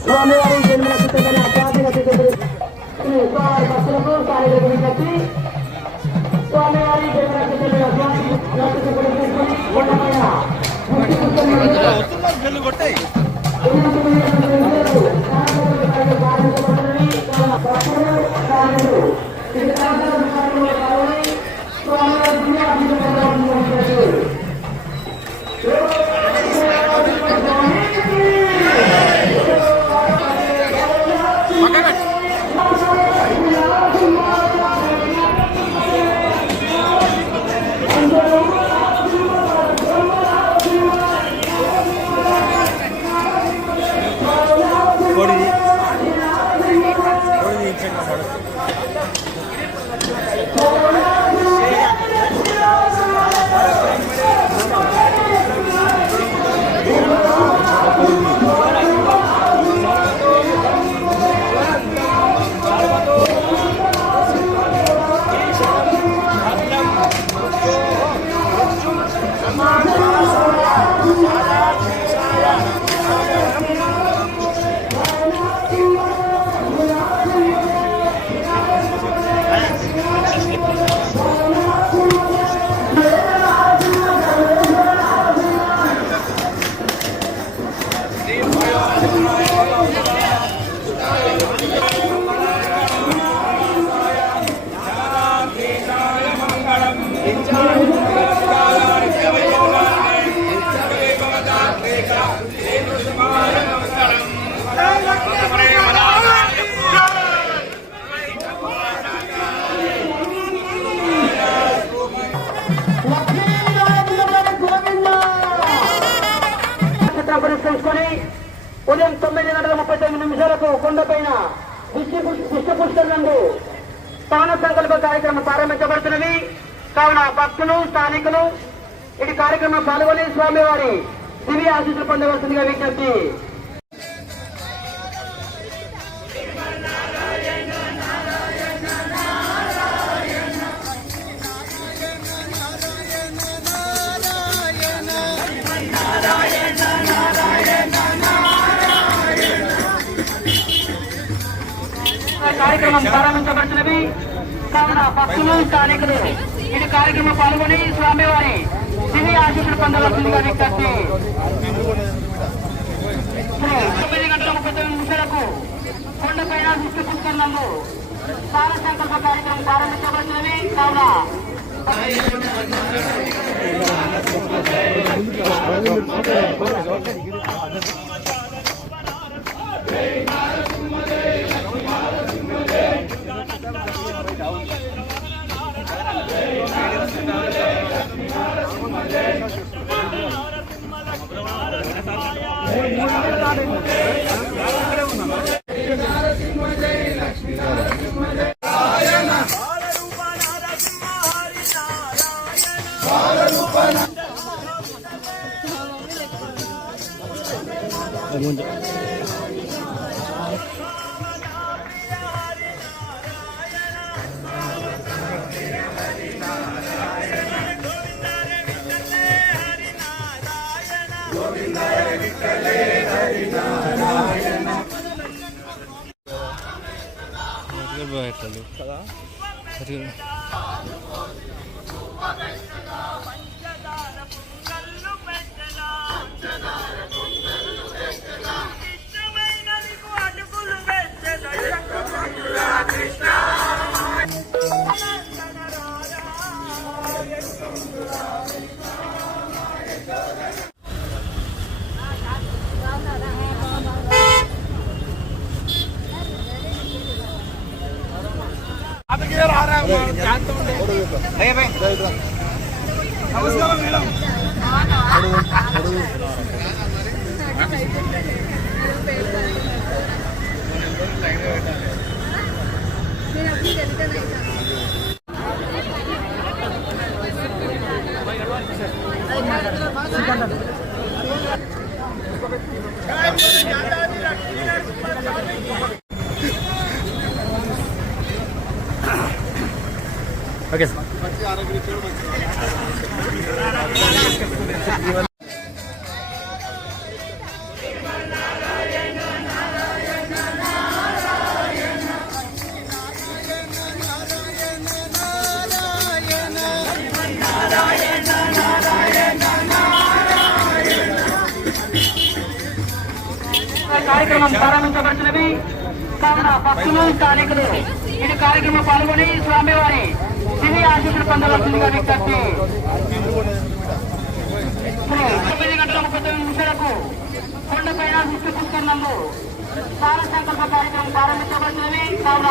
స్వామివారి జన్మ కృతజ్ఞత అత్యాధిక స్వామివారి భక్తులకు కార్యక్రమం విజ్ఞప్తి స్వామివారి కొట్టాయి Thank you. పురస్కరించుకొని ఉదయం తొమ్మిది గంటల ముప్పై తొమ్మిది నిమిషాలకు కొండపైన విష్ణు విష్ణు పుష్కర్ స్థాన సంకల్ప కార్యక్రమం ప్రారంభించబడుతున్నది. కావున భక్తులు స్థానికులు ఇటు కార్యక్రమం పాల్గొని స్వామివారి దివ్య ఆశీస్సులు పొందవలసిందిగా విజ్ఞప్తి కార్యక్రమం ప్రారంభించబడుతున్నది కావున భక్తులు స్థానికులు ఇది కార్యక్రమం పాల్గొని స్వామివారి దివ్య ఆశీస్సులు పొందవలసిందిగా విజ్ఞప్తి. తొమ్మిది గంటల ముప్పై తొమ్మిది నిమిషాలకు కొండపైన విష్ణు పుస్తకంలో స్థాన సంకల్ప కార్యక్రమం ప్రారంభించబడుతున్నది కావున Thank కదా? నమస్కారం madam Thank you. Okay sir. కార్యక్రమం ప్రారంభించబడుతున్నవి కావున భక్తులు స్థానికులు. ఈ కార్యక్రమం పాల్గొని స్వామివారి ఆశీస్సులు పొందవలసిందిగా విజ్ఞప్తి తొమ్మిది గంటల ముప్పై తొమ్మిది నిమిషాలకు కొండపైన విష్ణు పుష్కరణంలో స్థాన సంకల్ప కార్యక్రమం ప్రారంభించబడుతున్నది కావున